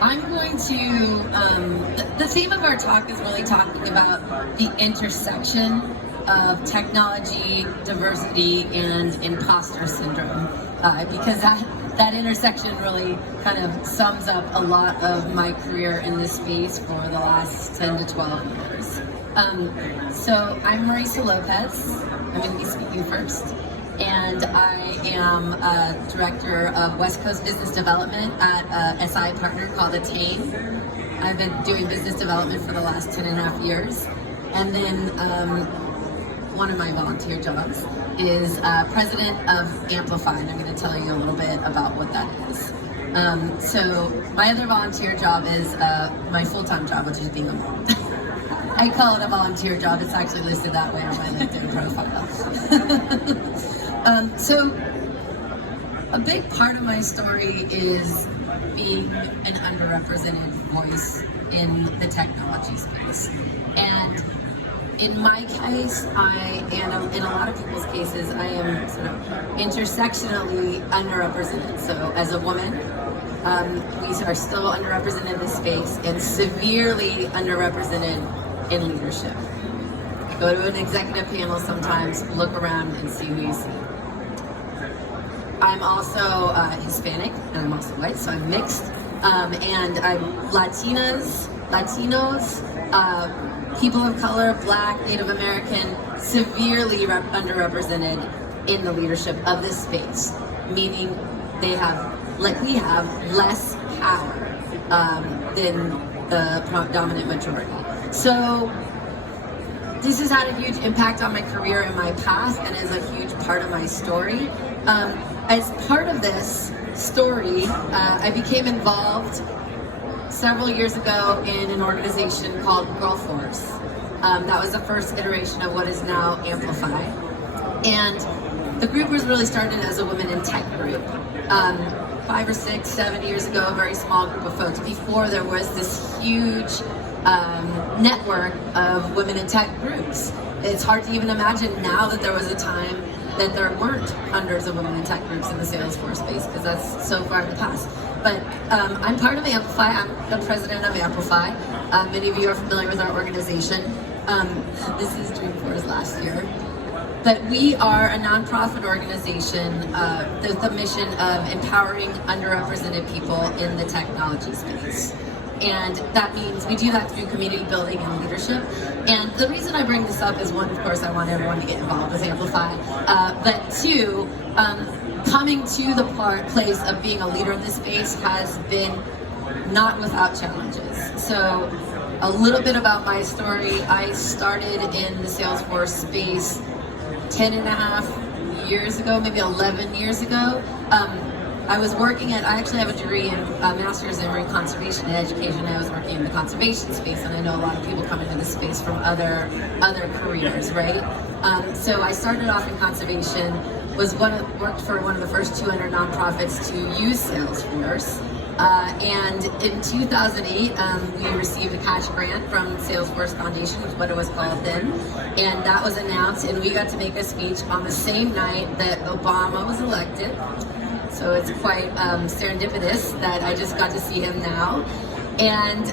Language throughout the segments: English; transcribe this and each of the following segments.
I'm going to, the theme of our talk is really talking about the intersection of technology, diversity, and imposter syndrome, because that intersection really kind of sums up a lot of my career in this space for the last 10 to 12 years. So I'm Marisa Lopez. I'm going to be speaking first. And I am a director of West Coast Business Development at a SI partner called Attain. I've been doing business development for the last 10.5 years. And then one of my volunteer jobs is president of Amplify, and I'm going to tell you a little bit about what that is. So my other volunteer job is my full-time job, which is being a mom. I call it a volunteer job. It's actually listed that way on my LinkedIn profile. So a big part of my story is being an underrepresented voice in the technology space. And in my case, and in a lot of people's cases, I am sort of intersectionally underrepresented. So as a woman, we are still underrepresented in this space and severely underrepresented in leadership. Go to an executive panel sometimes, look around and see who you see. I'm also Hispanic, and I'm also white, so I'm mixed. And I'm Latinos, people of color, Black, Native American, severely underrepresented in the leadership of this space, meaning they have, like we have, less power than the dominant majority. So this has had a huge impact on my career and my past, and is a huge part of my story. As part of this story, I became involved several years ago in an organization called Dreamforce. That was the first iteration of what is now Amplify. And the group was really started as a women in tech group. 5 or 6, 7 years ago, a very small group of folks, before there was this huge network of women in tech groups. It's hard to even imagine now that there was a time that there weren't hundreds of women in tech groups in the Salesforce space, because that's so far in the past. But I'm part of Amplify. I'm the president of Amplify. Many of you are familiar with our organization. This is Dreamforce last year. But we are a nonprofit organization with the mission of empowering underrepresented people in the technology space. And that means we do that through community building and leadership. And the reason I bring this up is, one, of course, I want everyone to get involved with Amplify. But two, coming to the place of being a leader in this space has been not without challenges. So a little bit about my story. I started in the Salesforce space 10.5 years ago, maybe 11 years ago. I was working I actually have a degree in master's in marine conservation and education. I was working in the conservation space, and I know a lot of people come into this space from other careers, right? So I started off in conservation, worked for one of the first 200 nonprofits to use Salesforce. And in 2008, we received a cash grant from Salesforce Foundation, which is what it was called then. And that was announced, and we got to make a speech on the same night that Obama was elected. So it's quite serendipitous that I just got to see him now. And,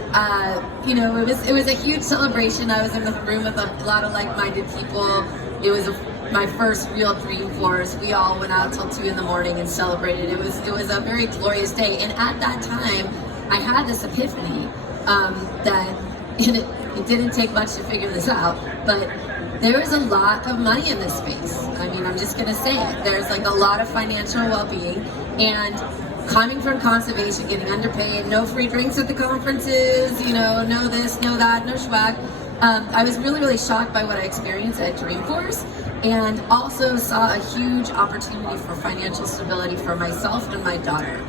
it was a huge celebration. I was in the room with a lot of like-minded people. It was my first real Dreamforce. We all went out till 2 in the morning and celebrated. It was a very glorious day. And at that time, I had this epiphany that it didn't take much to figure this out, but there is a lot of money in this space. I mean, I'm just gonna say it. There's like a lot of financial well-being, and coming from conservation, getting underpaid, no free drinks at the conferences, no this, no that, no swag. I was really, really shocked by what I experienced at Dreamforce, and also saw a huge opportunity for financial stability for myself and my daughter,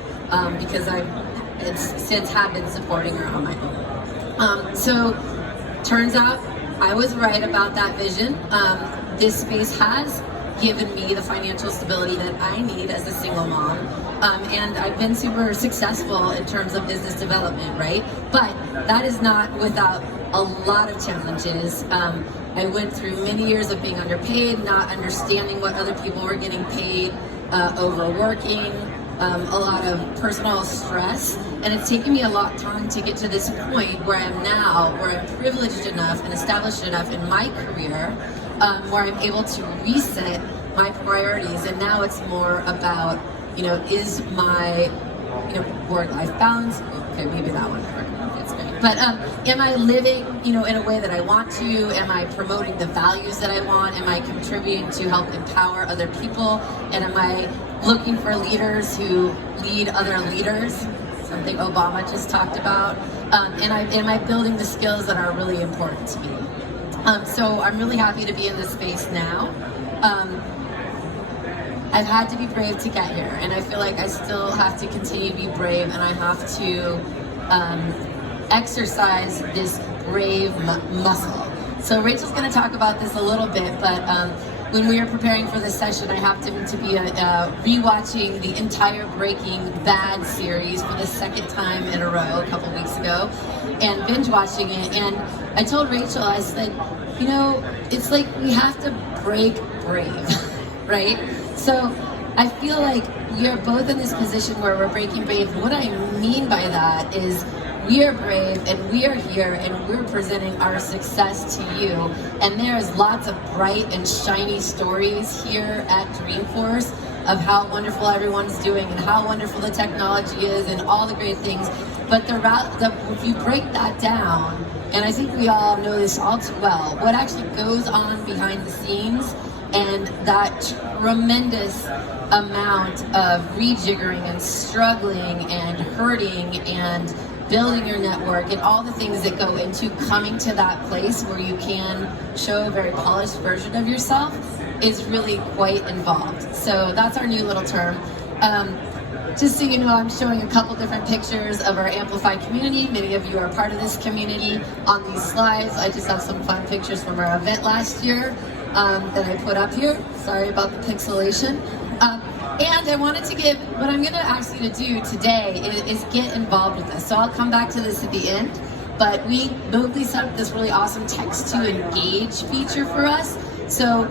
because I've since have been supporting her on my own. So turns out I was right about that vision. This space has given me the financial stability that I need as a single mom. And I've been super successful in terms of business development, right? But that is not without a lot of challenges. I went through many years of being underpaid, not understanding what other people were getting paid, overworking, a lot of personal stress, And it's taken me a lot of time to get to this point where I am now, where I'm privileged enough and established enough in my career, where I'm able to reset my priorities. And now it's more about, is my, work-life balance, okay, maybe that one, it's great. But am I living, in a way that I want to? Am I promoting the values that I want? Am I contributing to help empower other people? And am I looking for leaders who lead other leaders? Something Obama just talked about. And am I building the skills that are really important to me? So I'm really happy to be in this space now. I've had to be brave to get here, and I feel like I still have to continue to be brave, and I have to exercise this brave muscle. So Rachel's going to talk about this a little bit, but when we were preparing for this session, I happened to be rewatching the entire Breaking Bad series for the second time in a row a couple weeks ago, and binge watching it. And I told Rachel, I said, it's like we have to break brave, right? So I feel like we are both in this position where we're breaking brave. What I mean by that is we are brave and we are here and we're presenting our success to you. And there's lots of bright and shiny stories here at Dreamforce of how wonderful everyone's doing and how wonderful the technology is and all the great things. But if you break that down, and I think we all know this all too well, what actually goes on behind the scenes and that tremendous amount of rejiggering and struggling and hurting and building your network and all the things that go into coming to that place where you can show a very polished version of yourself is really quite involved. So that's our new little term. Just so you know, I'm showing a couple different pictures of our Amplify community. Many of you are part of this community on these slides. I just have some fun pictures from our event last year that I put up here. Sorry about the pixelation. And I wanted to give, what I'm going to ask you to do today is get involved with this. So I'll come back to this at the end. But we boldly set up this really awesome text to engage feature for us. So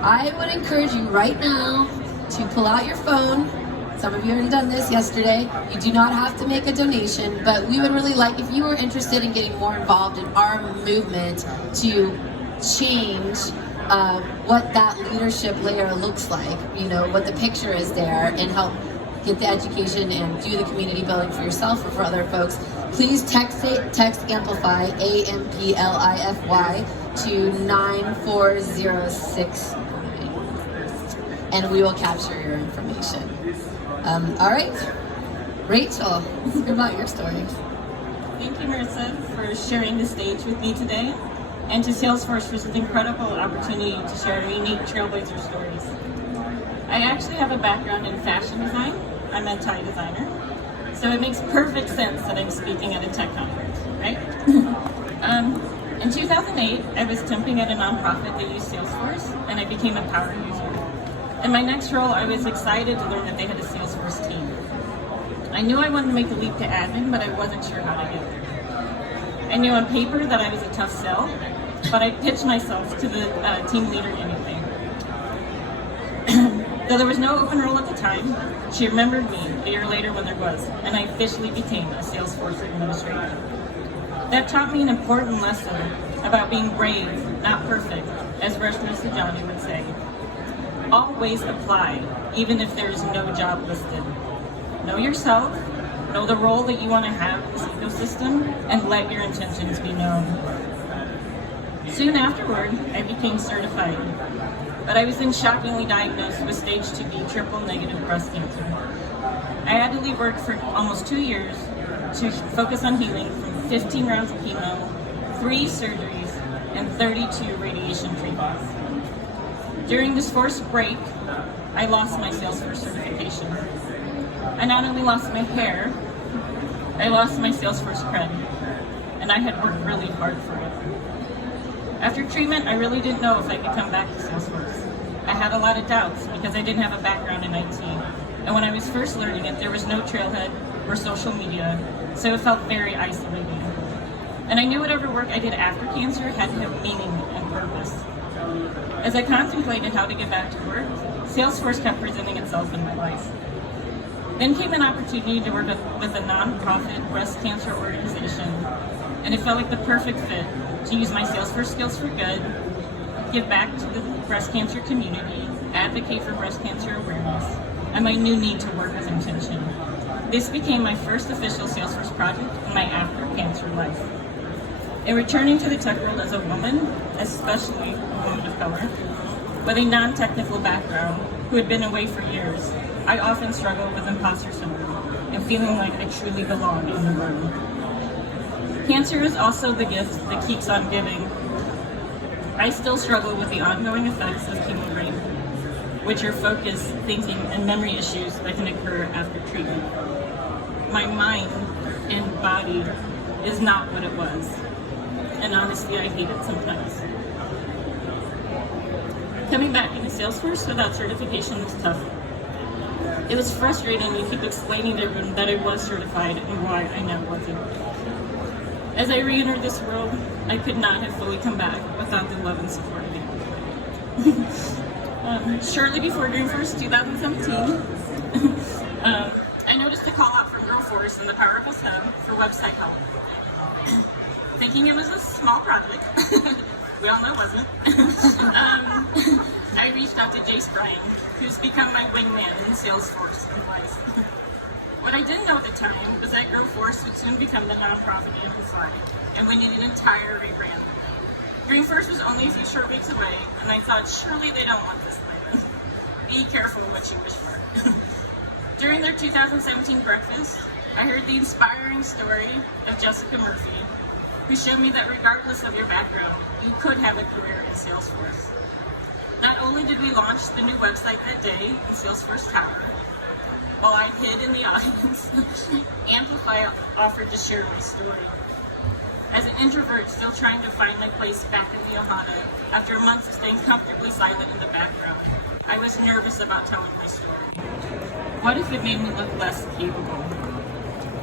I would encourage you right now to pull out your phone. Some of you already done this yesterday. You do not have to make a donation, but we would really like, if you were interested in getting more involved in our movement to change what that leadership layer looks like, what the picture is there, and help get the education and do the community building for yourself or for other folks, please text Amplify, AMPLIFY, to 94069, and we will capture your information. All right, Rachel, let's hear about your story. Thank you, Marisa, for sharing the stage with me today, and to Salesforce for this incredible opportunity to share unique Trailblazer stories. I actually have a background in fashion design. I'm a tie designer, so it makes perfect sense that I'm speaking at a tech conference, right? In 2008, I was temping at a nonprofit that used Salesforce, and I became a power user. In my next role, I was excited to learn that they had a Salesforce team. I knew I wanted to make the leap to admin, but I wasn't sure how to get there. I knew on paper that I was a tough sell, but I pitched myself to the team leader anyway. Though there was no open role at the time, she remembered me a year later when there was, and I officially became a Salesforce administrator. That taught me an important lesson about being brave, not perfect, as Reshma Sajani would say. Always apply, even if there's no job listed. Know yourself, know the role that you want to have in this ecosystem, and let your intentions be known. Soon afterward, I became certified, but I was then shockingly diagnosed with stage 2B triple-negative breast cancer. I had to leave work for almost 2 years to focus on healing from 15 rounds of chemo, 3 surgeries, and 32 radiation treatments. During this forced break, I lost my Salesforce certification. I not only lost my hair, I lost my Salesforce cred, and I had worked really hard for it. After treatment, I really didn't know if I could come back to Salesforce. I had a lot of doubts because I didn't have a background in IT, and when I was first learning it, there was no Trailhead or social media, so it felt very isolating. And I knew whatever work I did after cancer had to have meaning and purpose. As I contemplated how to get back to work, Salesforce kept presenting itself in my life. Then came an opportunity to work with a nonprofit breast cancer organization, and it felt like the perfect fit to use my Salesforce skills for good, give back to the breast cancer community, advocate for breast cancer awareness, and my new need to work with intention. This became my first official Salesforce project in my after-cancer life. In returning to the tech world as a woman, especially a woman of color, with a non-technical background who had been away for years, I often struggled with imposter syndrome and feeling like I truly belong in the room. Cancer is also the gift that keeps on giving. I still struggle with the ongoing effects of chemo brain, which are focus, thinking, and memory issues that can occur after treatment. My mind and body is not what it was, and honestly, I hate it sometimes. Coming back into Salesforce without certification was tough. It was frustrating to keep explaining to everyone that I was certified and why I now wasn't. As I re-entered this world, I could not have fully come back without the love and support of you. Shortly before Dreamforce 2017, I noticed a call out from Dreamforce in the Power of Us Hub for website help. Thinking it was a small project, we all know it wasn't, I reached out to Jace Bryan, who's become my wingman in Salesforce advice. What I didn't know at the time was that Dreamforce would soon become the nonprofit Amplify, and we needed an entire rebrand. Dreamforce was only a few short weeks away, and I thought, surely they don't want this land. Be careful what you wish for. During their 2017 breakfast, I heard the inspiring story of Jessica Murphy, who showed me that regardless of your background, you could have a career in Salesforce. Not only did we launch the new website that day in Salesforce Tower, while I hid in the audience, Amplify offered to share my story. As an introvert still trying to find my place back in the Ohana, after months of staying comfortably silent in the background, I was nervous about telling my story. What if it made me look less capable?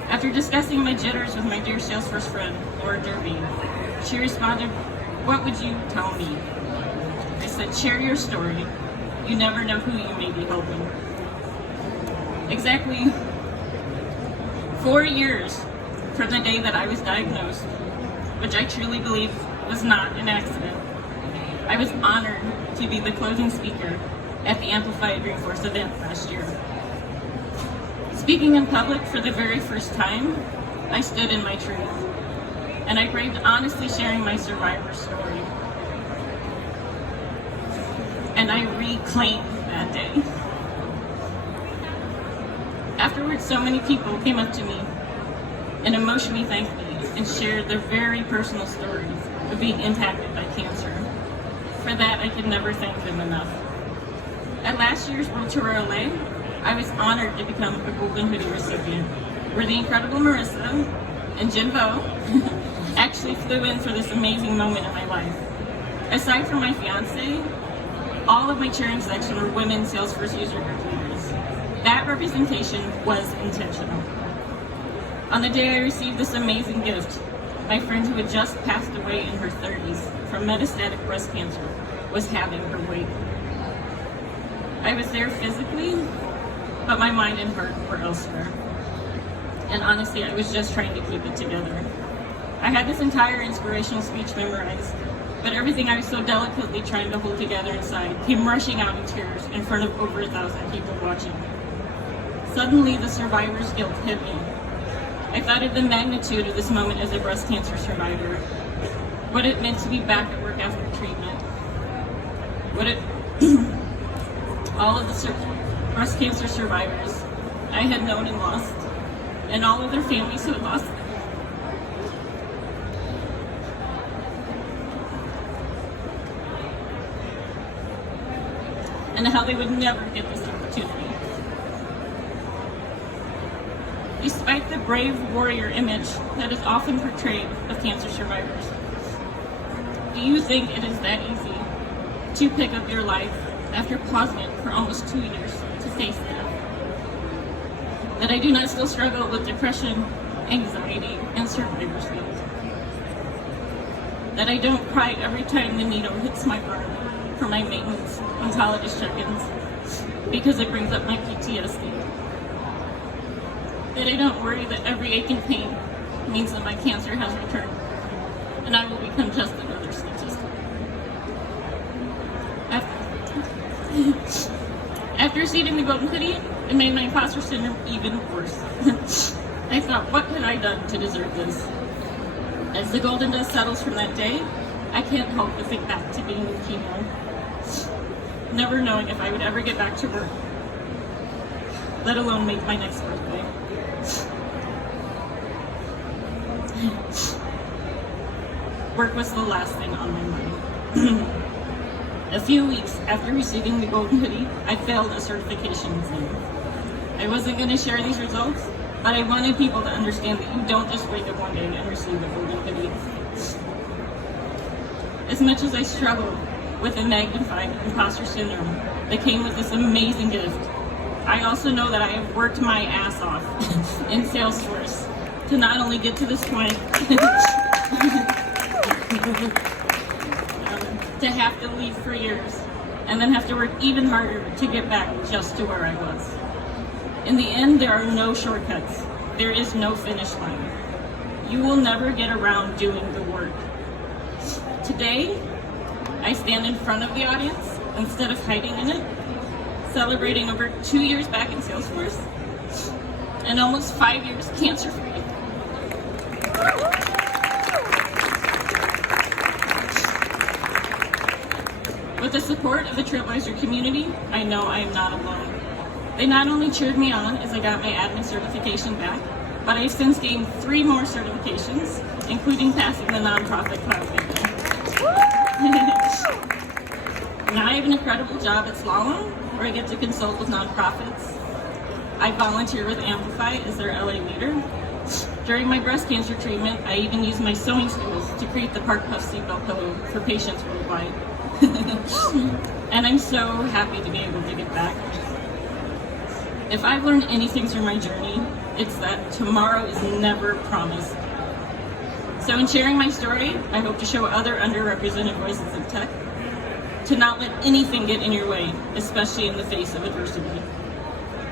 After discussing my jitters with my dear Salesforce friend, Laura Derby, she responded, "What would you tell me?" I said, "Share your story. You never know who you may be helping." Exactly 4 years from the day that I was diagnosed, which I truly believe was not an accident, I was honored to be the closing speaker at the Amplify Dreamforce event last year. Speaking in public for the very first time, I stood in my truth, and I braved honestly sharing my survivor story. And I reclaimed that day. Afterwards, so many people came up to me and emotionally thanked me and shared their very personal stories of being impacted by cancer. For that, I could never thank them enough. At last year's World Tour LA, I was honored to become a Golden Hoodie recipient, where the incredible Marisa and Jin Bo actually flew in for this amazing moment in my life. Aside from my fiance, all of my cheering section were women Salesforce user group leaders. That representation was intentional. On the day I received this amazing gift, my friend who had just passed away in her 30s from metastatic breast cancer was having her wake. I was there physically, but my mind and heart were elsewhere. And honestly, I was just trying to keep it together. I had this entire inspirational speech memorized, but everything I was so delicately trying to hold together inside came rushing out in tears in front of over 1,000 people watching. Suddenly, the survivor's guilt hit me. I thought of the magnitude of this moment as a breast cancer survivor, what it meant to be back at work after treatment, all of the breast cancer survivors I had known and lost, and all of their families who had lost them. And how they would never get this opportunity. Despite the brave warrior image that is often portrayed of cancer survivors, do you think it is that easy to pick up your life after pausing it for almost 2 years to face death? That I do not still struggle with depression, anxiety, and survivor's guilt? That I don't cry every time the needle hits my arm for my maintenance oncologist check-ins because it brings up my PTSD? that I don't worry that every ache and pain means that my cancer has returned, and I will become just another statistic. After receiving the golden hoodie, it made my imposter syndrome even worse. I thought, what had I done to deserve this? As the golden dust settles from that day, I can't help but think back to being in chemo, never knowing if I would ever get back to work, let alone make my next birthday. Work was the last thing on my mind. A few weeks after receiving the golden hoodie, I failed a certification exam. I wasn't going to share these results, but I wanted people to understand that you don't just wake up one day and receive a golden hoodie. As much as I struggled with a magnified imposter syndrome that came with this amazing gift, I also know that I have worked my ass off in Salesforce to not only get to this point, to have to leave for years, and then have to work even harder to get back just to where I was. In the end, there are no shortcuts. There is no finish line. You will never get around doing the work. Today, I stand in front of the audience instead of hiding in it, celebrating over 2 years back in Salesforce and almost 5 years cancer-free. With the support of the Trailblazer community, I know I am not alone. They not only cheered me on as I got my admin certification back, but I've since gained 3 more certifications, including passing the nonprofit cloud exam. Now I have an incredible job at Slalom, where I get to consult with nonprofits. I volunteer with Amplify as their LA leader. During my breast cancer treatment, I even used my sewing skills to create the Park Puff seatbelt pillow for patients worldwide. And I'm so happy to be able to get back. If I've learned anything through my journey, it's that tomorrow is never promised. So in sharing my story, I hope to show other underrepresented voices in tech to not let anything get in your way, especially in the face of adversity.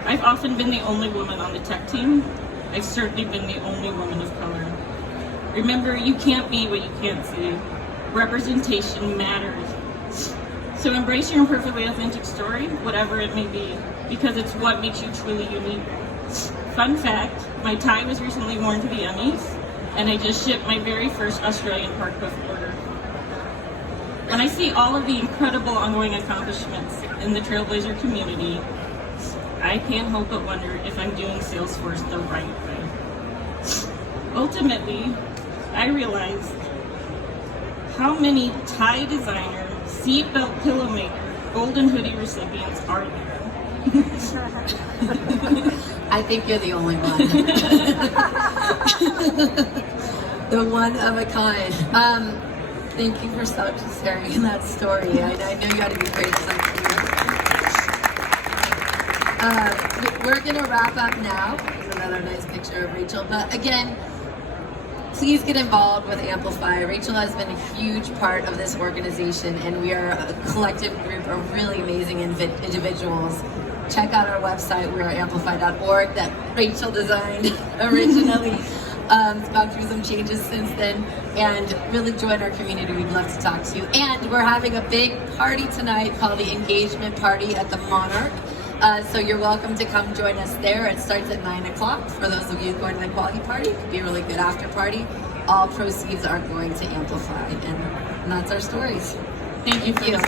I've often been the only woman on the tech team. I've certainly been the only woman of color. Remember, you can't be what you can't see. Representation matters. So embrace your imperfectly authentic story, whatever it may be, because it's what makes you truly unique. Fun fact, my tie was recently worn to the Emmys, and I just shipped my very first Australian Park Puff order. When I see all of the incredible ongoing accomplishments in the Trailblazer community, I can't help but wonder if I'm doing Salesforce the right way. Ultimately, I realized how many tie designer, seatbelt pillow maker, golden hoodie recipients are there. I think you're the only one. The one of a kind. Thank you for sharing that story. I know you got to be great. We're going to wrap up now. There's another nice picture of Rachel. But again, please get involved with Amplify. Rachel has been a huge part of this organization, and we are a collective group of really amazing individuals. Check out our website, we are amplify.org, that Rachel designed originally. It's gone through some changes since then, and really join our community. We'd love to talk to you. And we're having a big party tonight called the Engagement Party at the Monarch. So you're welcome to come join us there. It starts at 9 o'clock. For those of you going to the quality party, it could be a really good after party. All proceeds are going to Amplify, and that's our stories. Thank you for this.